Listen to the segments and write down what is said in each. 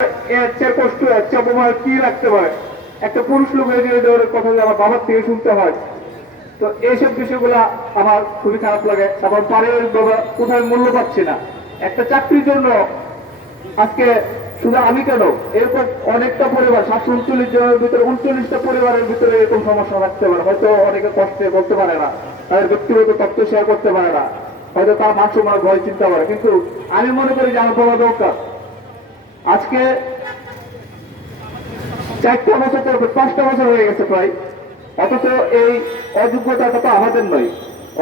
এর চেয়ে কষ্ট এর চেয়ে অপমান কি রাখতে পারে? একটা পুরুষ লোক এর কথা যে আমার বাবার থেকে শুনতে হয়। তো এইসব বিষয়গুলা আমার খুবই খারাপ লাগে। এবং পারিবারিক বাবা কোথায় মূল্য পাচ্ছি না। একটা চাকরির জন্য আজকে শুধু আমি কেন, এরকম অনেকটা পরিবার 739 জনের ভিতরে 39টা পরিবারের ভিতরে এরকম সমস্যা থাকতে পারে। হয়তো অনেকে কষ্টে বলতে পারে না, তাদের ব্যক্তিগত তথ্য শেয়ার করতে পারে না, হয়তো তার মান সম্মান ভয় চিন্তা করে। কিন্তু আমি মনে করি যে আমার বলা দরকার। আজকে 4টা বছর পর 5টা বছর হয়ে গেছে প্রায়, অথচ এই অযোগ্যতাটা তো আমাদের নয়।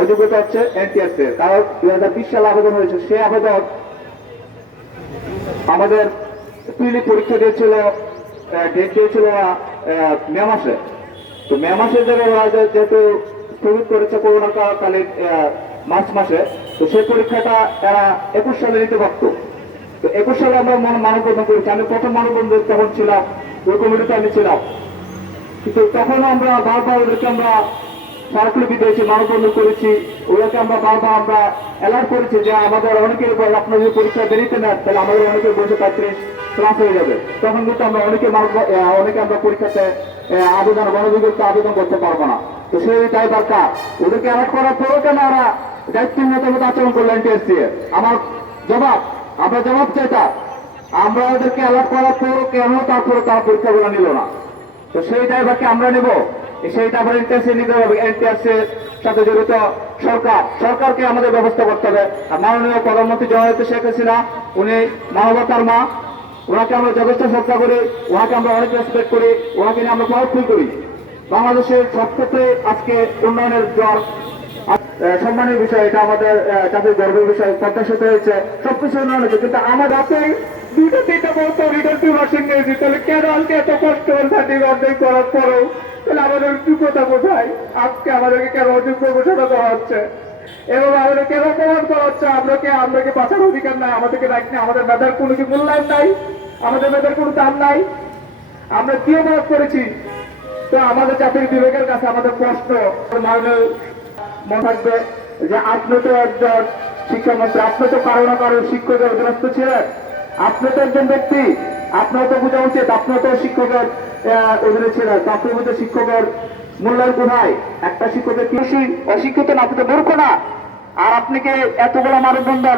অযোগ্যতা হচ্ছে এনটিআরসি এর। কারণ 2020 সালে আবেদন হয়েছে, সে আবেদন আমাদের প্রিলি পরীক্ষা দিয়েছিল, ডেট দিয়েছিল মে মাসে। তো মে মাসের জায়গায় ওরা যেহেতু স্থগিত করেছে করোনার কালে মার্চ মাসে, তো সেই পরীক্ষাটা এরা 21 সালে নিতে পারত। তো 21 সালে আমরা মানববন্ধন করেছি। আমি প্রথম মানববন্ধন তখন ছিলাম, ওই কমিটিতে আমি ছিলাম। কিন্তু তখন আমরা বারবার ওদেরকে আমরা স্মারকলিপি দিয়েছি, মানববন্ধন করেছি। ওদেরকে আমরা বারবার আমরা অ্যালার্ট করেছি যে আমাদের অনেকের আপনার যদি পরীক্ষা দেরিতে নেন তাহলে আমাদের অনেকের বয়সে 35 ক্লাস হয়ে যাবে। তখন কিন্তু আমরা অনেকে আমরা পরীক্ষাতে আবেদন গণবিজ্ঞপ্তি আবেদন করতে পারবো না। তো সেই দায়ভার কার? ওদেরকে অ্যালার্ট করার পরেও কেন ওরা দায়িত্বের মতো আচরণ করলেন টিএসসি এর? আমার জবাব, আমরা জবাব চাই তার। আমরা ওদেরকে অ্যালার্ট করার পরও কেন তারপরে তার পরীক্ষাগুলো নিল না? তো সেই দায়ভারকে আমরা নেব। সেই দায়ভার এনটিআরসি নিতে হবে। এনটিআরসি এর সাথে জড়িত সরকারকে আমাদের ব্যবস্থা করতে হবে। আর মাননীয় প্রধানমন্ত্রী জননেত্রী শেখ হাসিনা, উনি মানবতার মা, ওনাকে আমরা যথেষ্ট শ্রদ্ধা করি, ওনাকে আমরা অনেক রেসপেক্ট করি, ওনাকে নিয়ে আমরা প্রাউড ফিল করি। বাংলাদেশের সব ক্ষেত্রে আজকে উন্নয়নের জ্বর সম্মানের বিষয়, এটা আমাদের জাতির গর্বের বিষয়। পদ্মার সাথে হয়েছে, সবকিছু উন্নয়ন হয়েছে, কিন্তু আমার হাতে 2টা বলতো রিটার্ন প্রিপারেশন নিয়েছি। তাহলে কেন আজকে এত কষ্ট করে সার্টিফিকেট অর্জন করার পরেও তাহলে আমাদের যোগ্যতা কোথায়? আজকে আমাদেরকে কেন অযোগ্য ঘোষণা করা হচ্ছে এবং আমাদের কেন প্রমাণ করা হচ্ছে আমরা বাঁচার অধিকার নাই, আমাদেরকে রাইট নেই, আমাদের মেধার কোনো কি মূল্যায়ন নাই, আমাদের মেধার কোনো দাম নাই। আমরা কি অপরাধ করেছি? তো আমাদের জাতির বিবেকের কাছে আমাদের প্রশ্ন মনে থাকবে যে আপনি তো একজন শিক্ষামন্ত্রী, আপনি তো কারো না কারো শিক্ষকের অধীনস্থ ছিলেন, আপনি তো একজন ব্যক্তি, আপনার তো বোঝা উচিত আপনার তো শিক্ষকের অধীনে ছিলেন। তো আপনার মধ্যে শিক্ষকের মূল্যায়ন কোথায়? একটা শিক্ষকের কৃষি অশিক্ষিত না, আপনি তো মূর্খ না। আর আপনি কি এতগুলো মানববন্ধন